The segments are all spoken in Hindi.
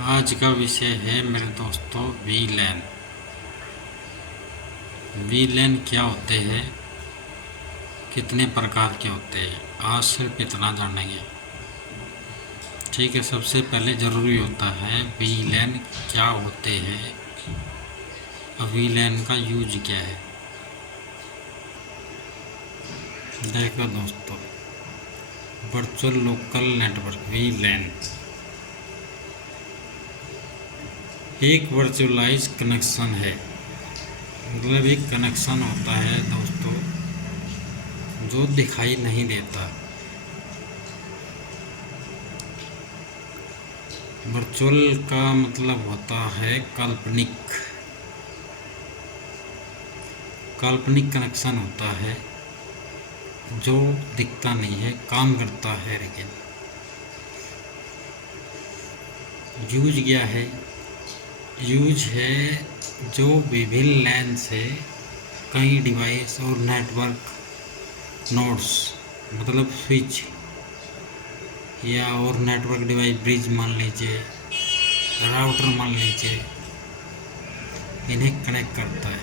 आज का विषय है मेरे दोस्तों वीलैन। वीलैन क्या होते हैं, कितने प्रकार के होते हैं, आज सिर्फ इतना जानेंगे। ठीक है, सबसे पहले ज़रूरी होता है वीलैन क्या होते हैं और वीलैन का यूज क्या है। देखो दोस्तों, वर्चुअल लोकल नेटवर्क वीलैन एक वर्चुअलाइज कनेक्शन है। मतलब एक कनेक्शन होता है दोस्तों जो दिखाई नहीं देता। वर्चुअल का मतलब होता है काल्पनिक। काल्पनिक कनेक्शन होता है जो दिखता नहीं है, काम करता है लेकिन। यूज क्या है? यूज है जो विभिन्न लैन से कई डिवाइस और नेटवर्क नोड्स मतलब स्विच या और नेटवर्क डिवाइस ब्रिज मान लीजिए, राउटर मान लीजिए, इन्हें कनेक्ट करता है,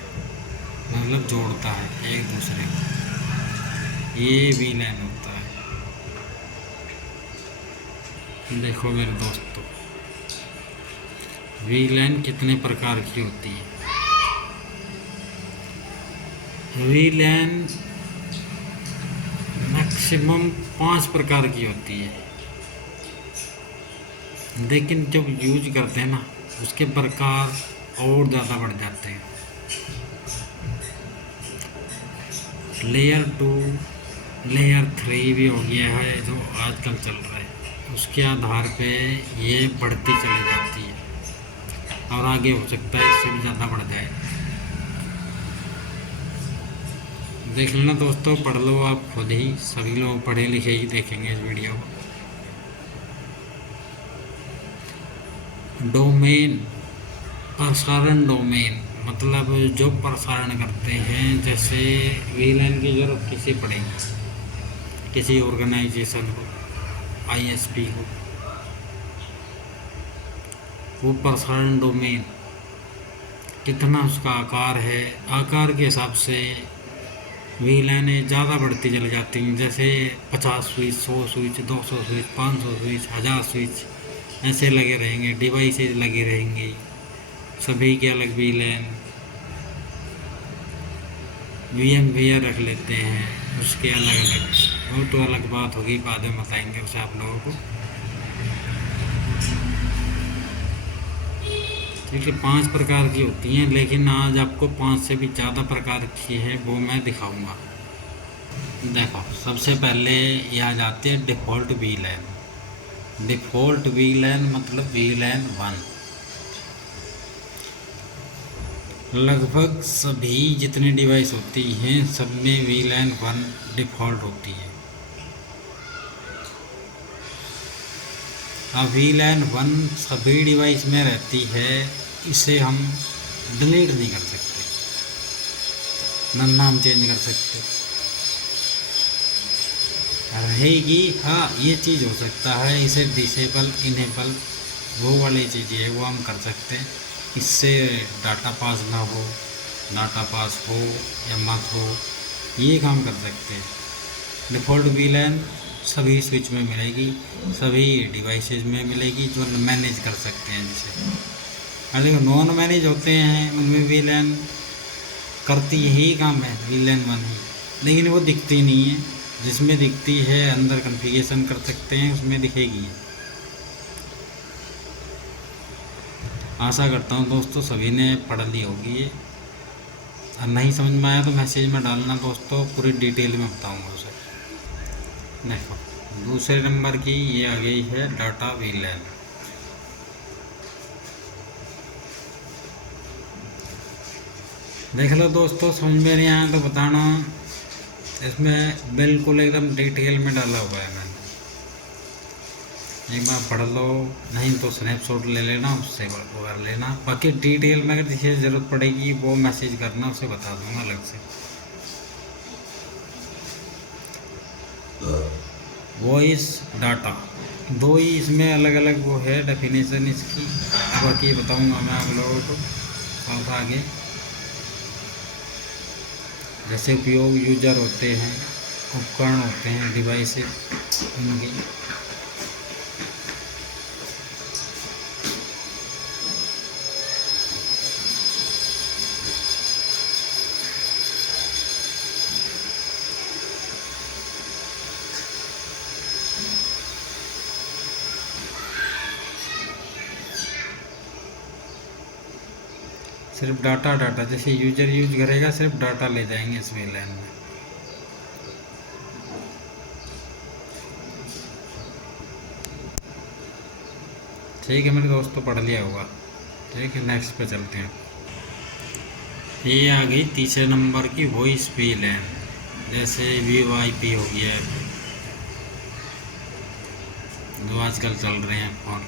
मतलब जोड़ता है एक दूसरे को। ये वीलैन होता है। देखो मेरे दोस्तों, वीलैन कितने प्रकार की होती है। वीलैन मैक्सिमम 5 प्रकार की होती है, लेकिन जब यूज करते हैं ना उसके प्रकार और ज़्यादा बढ़ जाते हैं। लेयर 2 लेयर 3 भी हो गया है जो आजकल चल रहा है, उसके आधार पे ये बढ़ती चली जाती है और आगे हो सकता है इससे भी ज़्यादा बढ़ जाए। देख लेना दोस्तों, पढ़ लो आप खुद ही, सभी लोग पढ़े लिखे ही देखेंगे इस वीडियो को। डोमेन, प्रसारण डोमेन मतलब जो प्रसारण करते हैं, जैसे वीलैन की जरूरत किसे पड़ेगी, किसी ऑर्गेनाइजेशन को, आईएसपी को, वो प्रसारण डोमेन कितना उसका आकार है, आकार के हिसाब से वीलैनें ज़्यादा बढ़ती चली जाती हैं। जैसे 50 switch, 100 switch, 200 switch, 500 switch, 1000 switch ऐसे लगे रहेंगे, डिवाइसेज लगी रहेंगी, सभी के अलग वीलैन। VMware रख लेते हैं, उसके अलग अलग, वो तो अलग बात होगी, बाद में बताएंगे उसे आप लोगों को। ठीक है, 5 प्रकार की होती हैं, लेकिन आज आपको 5 से भी ज़्यादा प्रकार की है वो मैं दिखाऊंगा। देखो, सबसे पहले ये आ जाती है डिफ़ॉल्ट वीलैन। डिफ़ॉल्ट वीलैन मतलब वीलैन 1। लगभग सभी जितनी डिवाइस होती हैं सब में वीलैन 1 डिफ़ॉल्ट होती है। अब वीलैन 1 सभी डिवाइस में रहती है, इसे हम डिलीट नहीं कर सकते, न नाम चेंज कर सकते, रहेगी। हाँ, ये चीज़ हो सकता है इसे डिसेबल इनेबल, वो वाली चीज़ें है वो हम कर सकते हैं। इससे डाटा पास ना हो, डाटा पास हो या मत हो, ये काम कर सकते हैं। डिफ़ॉल्ट वीलैन सभी स्विच में मिलेगी, सभी डिवाइसेज में मिलेगी जो मैनेज कर सकते हैं जिसे। और देखो, नॉन मैनेज होते हैं उनमें वीलैन करती यही काम है, वीलैन 1 ही, लेकिन वो दिखती नहीं है। जिसमें दिखती है अंदर कॉन्फ़िगरेशन कर सकते हैं, उसमें दिखेगी। आशा करता हूँ दोस्तों सभी ने पढ़ ली होगी। और नहीं समझ में आया तो मैसेज में डालना दोस्तों, पूरी डिटेल में बताऊँगा उसे। देखो, दूसरे नंबर की ये आ गई है डाटा वीलैन। देख लो दोस्तों, समझ में नहीं आया तो बताना, इसमें बिल्कुल एकदम डिटेल में डाला हुआ है मैंने। एक बार पढ़ लो, नहीं तो स्नैपशॉट ले लेना, उससे वो कर लेना। बाकी डिटेल में अगर किसी ज़रूरत पड़ेगी वो मैसेज करना, उसे बता दूंगा अलग से। वॉइस डाटा दो ही इसमें अलग अलग वो है डेफिनेशन इसकी, बाकी बताऊंगा मैं आप लोगों को और आगे। जैसे उपयोग यूजर होते हैं, उपकरण होते हैं, डिवाइसेस उनके। सिर्फ डाटा जैसे यूजर यूज करेगा सिर्फ डाटा ले जाएंगे इस VLAN में। ठीक है मेरे दोस्तों, पढ़ लिया होगा। ठीक है, नेक्स्ट पे चलते हैं। ये आ गई तीसरे नंबर की वॉइस VLAN। जैसे VoIP हो गया, जो आजकल चल रहे हैं फोन,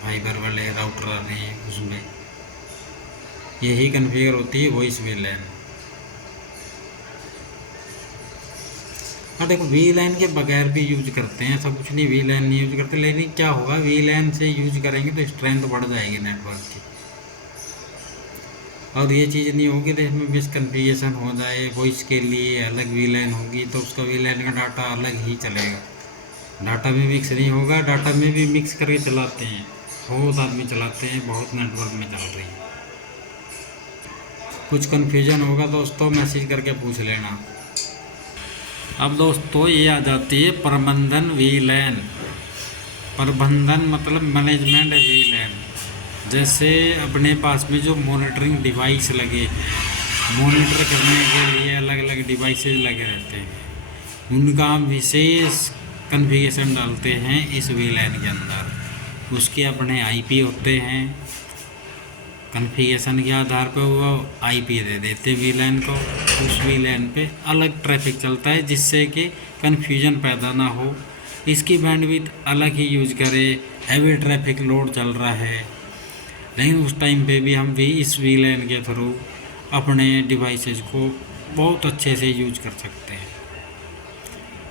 फाइबर वाले राउटर आ रहे हैं, उसमें यही कन्फिगर होती है वॉइस VLAN। और देखो VLAN के बगैर भी यूज करते हैं, सब कुछ नहीं VLAN नहीं यूज करते, लेकिन क्या होगा VLAN से यूज करेंगे तो स्ट्रेंथ बढ़ जाएगी नेटवर्क की, और ये चीज़ नहीं होगी तो इसमें मिसकन्फिगरेशन हो जाए। वॉइस के लिए अलग VLAN होगी तो उसका VLAN का डाटा अलग ही चलेगा, डाटा में मिक्स नहीं होगा। डाटा में भी मिक्स करके चलाते हैं, बहुत आदमी चलाते हैं, बहुत नेटवर्क में चल रही है। कुछ कन्फ्यूजन होगा दोस्तों मैसेज करके पूछ लेना। अब दोस्तों ये आ जाती है प्रबंधन VLAN। प्रबंधन मतलब मैनेजमेंट VLAN। जैसे अपने पास में जो मॉनिटरिंग डिवाइस लगे, मॉनिटर करने के लिए अलग अलग डिवाइसेस लगे रहते हैं, उनका हम विशेष कन्फिगरेशन डालते हैं इस VLAN के अंदर। उसके अपने IP होते हैं, कन्फिगरेशन के आधार पर वो IP दे देते VLAN को। उस VLAN पे अलग ट्रैफिक चलता है जिससे कि कन्फ्यूजन पैदा ना हो। इसकी बैंडविड्थ अलग ही यूज करे, हैवी ट्रैफिक लोड चल रहा है, लेकिन उस टाइम पे भी हम भी इस VLAN के थ्रू अपने डिवाइसेस को बहुत अच्छे से यूज कर सकते हैं।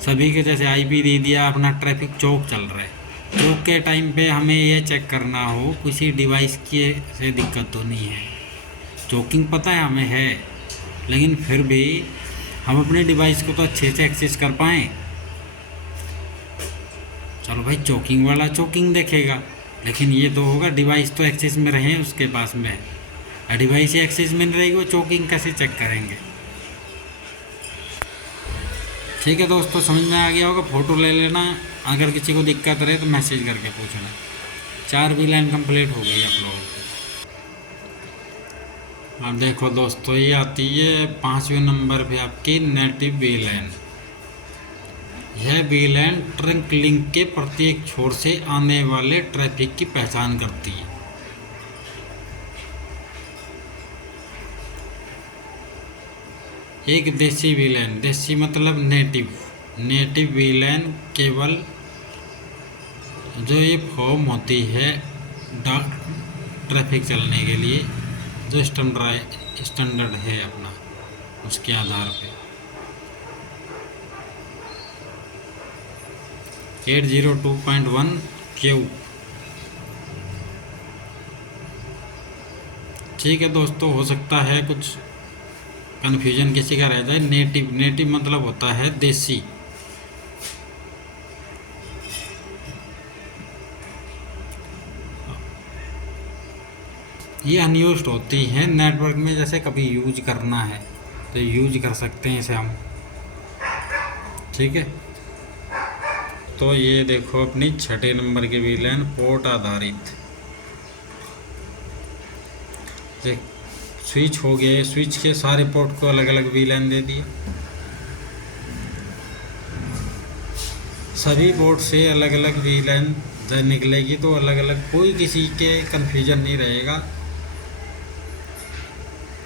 सभी के जैसे IP दे दिया, अपना ट्रैफिक चौक चल रहा है, चौक के टाइम पे हमें ये चेक करना हो किसी डिवाइस की से दिक्कत तो नहीं है। चौकिंग पता है हमें है, लेकिन फिर भी हम अपने डिवाइस को तो अच्छे से एक्सेस कर पाएँ। चलो भाई चौकिंग वाला चौकिंग देखेगा, लेकिन ये तो होगा डिवाइस तो एक्सेस में रहे उसके पास में, और डिवाइस एक्सेस में नहीं रहेगी वो चौकिंग कैसे चेक करेंगे। ठीक है दोस्तों, समझ में आ गया होगा। फ़ोटो ले लेना, अगर किसी को दिक्कत रहे तो मैसेज करके पूछना। 4 VLAN कंप्लीट हो गई आप लोगों को। अब देखो दोस्तों ये आती है 5वें नंबर पे आपकी नेटिव VLAN। यह VLAN ट्रंक लिंक के प्रत्येक छोर से आने वाले ट्रैफिक की पहचान करती है। एक देसी VLAN, देसी मतलब नेटिव VLAN केवल जो ये फॉर्म होती है डार्क ट्रैफिक चलने के लिए, जो स्टैंडर्ड है अपना, उसके आधार पे 802.1Q। ठीक है दोस्तों, हो सकता है कुछ कन्फ्यूजन किसी का रह जाए। नेटिव मतलब होता है देसी। ये अनयूज्ड होती हैं नेटवर्क में, जैसे कभी यूज करना है तो यूज कर सकते हैं इसे हम। ठीक है, तो ये देखो अपनी 6ठे नंबर की VLAN पोर्ट आधारित। स्विच हो गए, स्विच के सारे पोर्ट को अलग अलग VLAN दे दिए, सभी पोर्ट से अलग अलग VLAN जब निकलेगी तो अलग अलग, कोई किसी के कन्फ्यूजन नहीं रहेगा।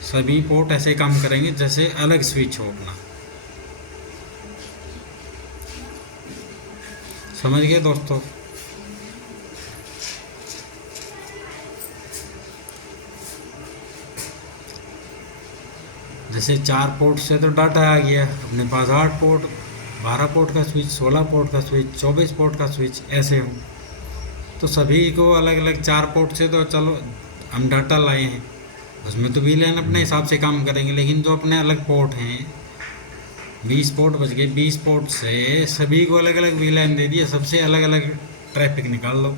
सभी पोर्ट ऐसे काम करेंगे जैसे अलग स्विच हो अपना। समझ गए दोस्तों। जैसे 4 पोर्ट से तो डाटा आ गया अपने पास, 8 पोर्ट 12 पोर्ट का स्विच, 16 पोर्ट का स्विच, 24 पोर्ट का स्विच ऐसे हो, तो सभी को अलग अलग 4 पोर्ट से तो चलो हम डाटा लाए हैं, उसमें तो वीलैन अपने हिसाब से काम करेंगे, लेकिन जो अपने अलग पोर्ट हैं 20 पोर्ट बच गए, 20 पोर्ट से सभी को अलग अलग वीलैन दे दिया, सबसे अलग अलग ट्रैफिक निकाल लो,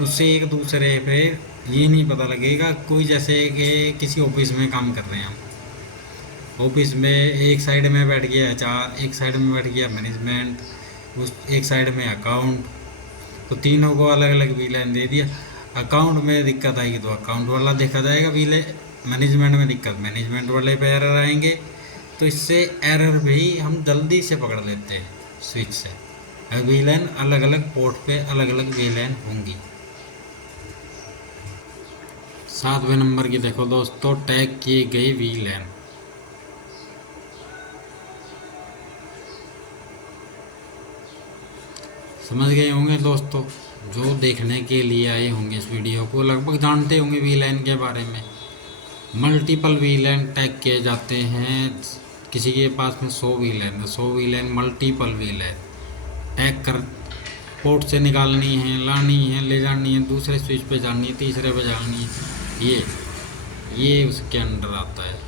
उससे एक दूसरे पे ये नहीं पता लगेगा। कोई जैसे कि किसी ऑफिस में काम कर रहे हैं हम, ऑफिस में एक साइड में बैठ गया HR, एक साइड में बैठ गया मैनेजमेंट, उस एक साइड में अकाउंट, तो तीनों को अलग अलग वीलैन दे दिया। अकाउंट में दिक्कत आएगी तो अकाउंट वाला देखा जाएगा वीले, मैनेजमेंट में दिक्कत मैनेजमेंट वाले पे एरर आएंगे, तो इससे एरर भी हम जल्दी से पकड़ लेते हैं स्विच से। वीलैन अलग अलग पोर्ट पे अलग अलग वीलैन होंगी। 7वें नंबर की देखो दोस्तों, टैग किए गए वीलैन। समझ गए होंगे दोस्तों, जो देखने के लिए आए होंगे इस वीडियो को लगभग जानते होंगे वीलैन के बारे में। मल्टीपल वीलैन टैग किए जाते हैं, किसी के पास में 100 वीलैन, 100 वीलैन मल्टीपल वीलैन टैग कर पोर्ट से निकालनी है, लानी है, ले जानी है, दूसरे स्विच पे जानी है, तीसरे पे जानी है, ये उसके अंडर आता है।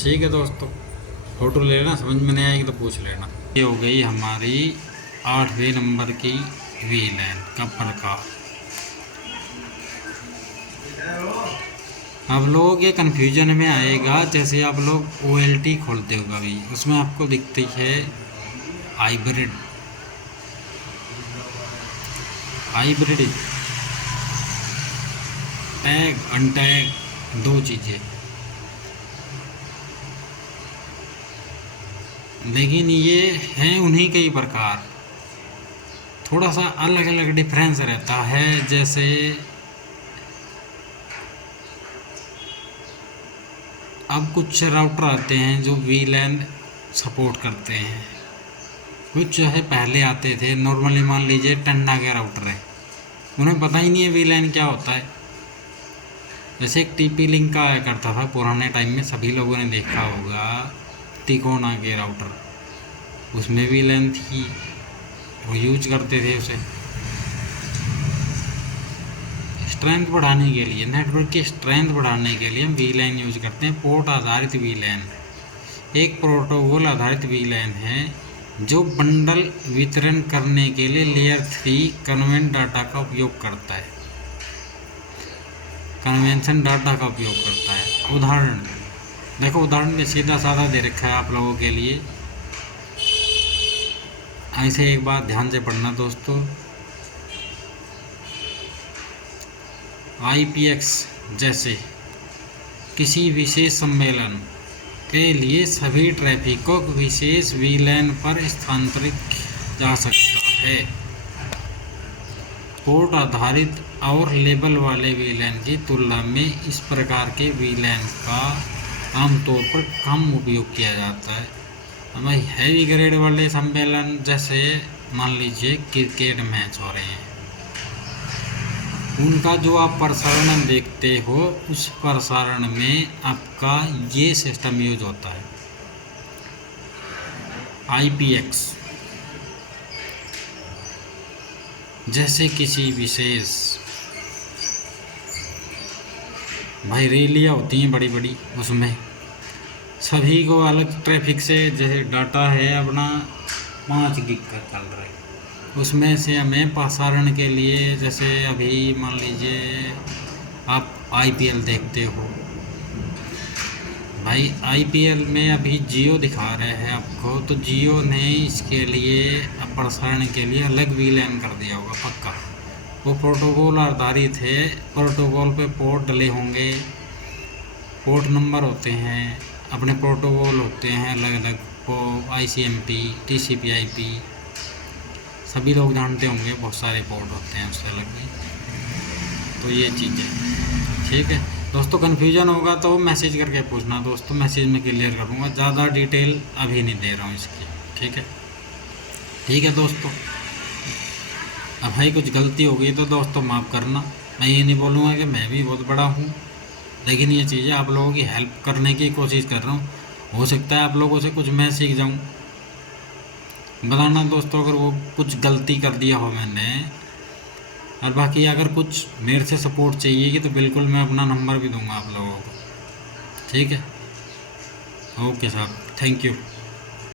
ठीक है दोस्तों, फोटो ले लेना, समझ में नहीं आएगी तो पूछ लेना। ये हो गई हमारी 8वें नंबर की वीलैन का प्रकार। अब लोगों के कन्फ्यूजन में आएगा, जैसे आप लोग OLT खोलते हो कभी, उसमें आपको दिखती है हाइब्रिड, टैग अनटैग दो चीज़ें, लेकिन ये हैं उन्हीं के ही प्रकार, थोड़ा सा अलग अलग डिफरेंस रहता है। जैसे अब कुछ राउटर आते हैं जो वीलैन सपोर्ट करते हैं, कुछ जो है पहले आते थे, नॉर्मली मान लीजिए टंडा के राउटर है, उन्हें पता ही नहीं है वीलैन क्या होता है। जैसे एक TP लिंक का आया करता था पुराने टाइम में, सभी लोगों ने देखा होगा, तिकोना के राउटर, उसमें वीलैन थी, वो यूज करते थे उसे स्ट्रेंथ बढ़ाने के लिए, नेटवर्क की स्ट्रेंथ बढ़ाने के लिए हम वीलैन यूज करते हैं। पोर्ट आधारित वीलैन एक प्रोटोकॉल आधारित वीलैन है जो बंडल वितरण करने के लिए लेयर 3 कन्वेंट डाटा का उपयोग करता है, कन्वेंशन डाटा का उपयोग करता है। उदाहरण देखो, उदाहरण सीधा साधा दे रखा है आप लोगों के लिए, ऐसे एक बात ध्यान से पढ़ना दोस्तों। IPX जैसे किसी विशेष सम्मेलन के लिए सभी ट्रैफिक को विशेष वीलैन पर स्थानांतरित जा सकता है। पोर्ट आधारित और लेबल वाले वीलैन की तुलना में इस प्रकार के वीलैन का आमतौर पर कम उपयोग किया जाता है। हमें हैवी ग्रेड वाले सम्मेलन, जैसे मान लीजिए क्रिकेट मैच हो रहे हैं, उनका जो आप प्रसारण देखते हो, उस प्रसारण में आपका ये सिस्टम यूज होता है, IPX। जैसे किसी विशेष भाई रैलियाँ होती हैं बड़ी बड़ी, उसमें सभी को अलग ट्रैफिक से, जैसे डाटा है अपना 5 गिग का चल रहा है, उसमें से हमें प्रसारण के लिए, जैसे अभी मान लीजिए आप IPL देखते हो भाई, IPL में अभी जियो दिखा रहे हैं आपको, तो जियो ने इसके लिए प्रसारण के लिए अलग वीलैन कर दिया होगा पक्का। वो प्रोटोकॉल आधारित है, प्रोटोकॉल पे पोर्ट डले होंगे, पोर्ट नंबर होते हैं, अपने प्रोटोकॉल होते हैं अलग अलग, ICMP, TCP/IP सभी लोग जानते होंगे, बहुत सारे पोर्ट होते हैं उससे अलग भी। तो ये चीज़ें ठीक है दोस्तों, कन्फ्यूजन होगा तो मैसेज करके पूछना दोस्तों, मैसेज में क्लियर करूँगा, ज़्यादा डिटेल अभी नहीं दे रहा हूँ इसकी। ठीक है दोस्तों। अब भाई कुछ गलती हो गई तो दोस्तों माफ़ करना। मैं ये नहीं बोलूँगा कि मैं भी बहुत बड़ा हूँ, लेकिन ये चीज़ें आप लोगों की हेल्प करने की कोशिश कर रहा हूँ। हो सकता है आप लोगों से कुछ मैं सीख जाऊँ। बताना दोस्तों अगर वो कुछ गलती कर दिया हो मैंने। और बाकी अगर कुछ मेरे से सपोर्ट चाहिए कि तो बिल्कुल मैं अपना नंबर भी दूंगा आप लोगों को। ठीक है, ओके साहब, थैंक यू।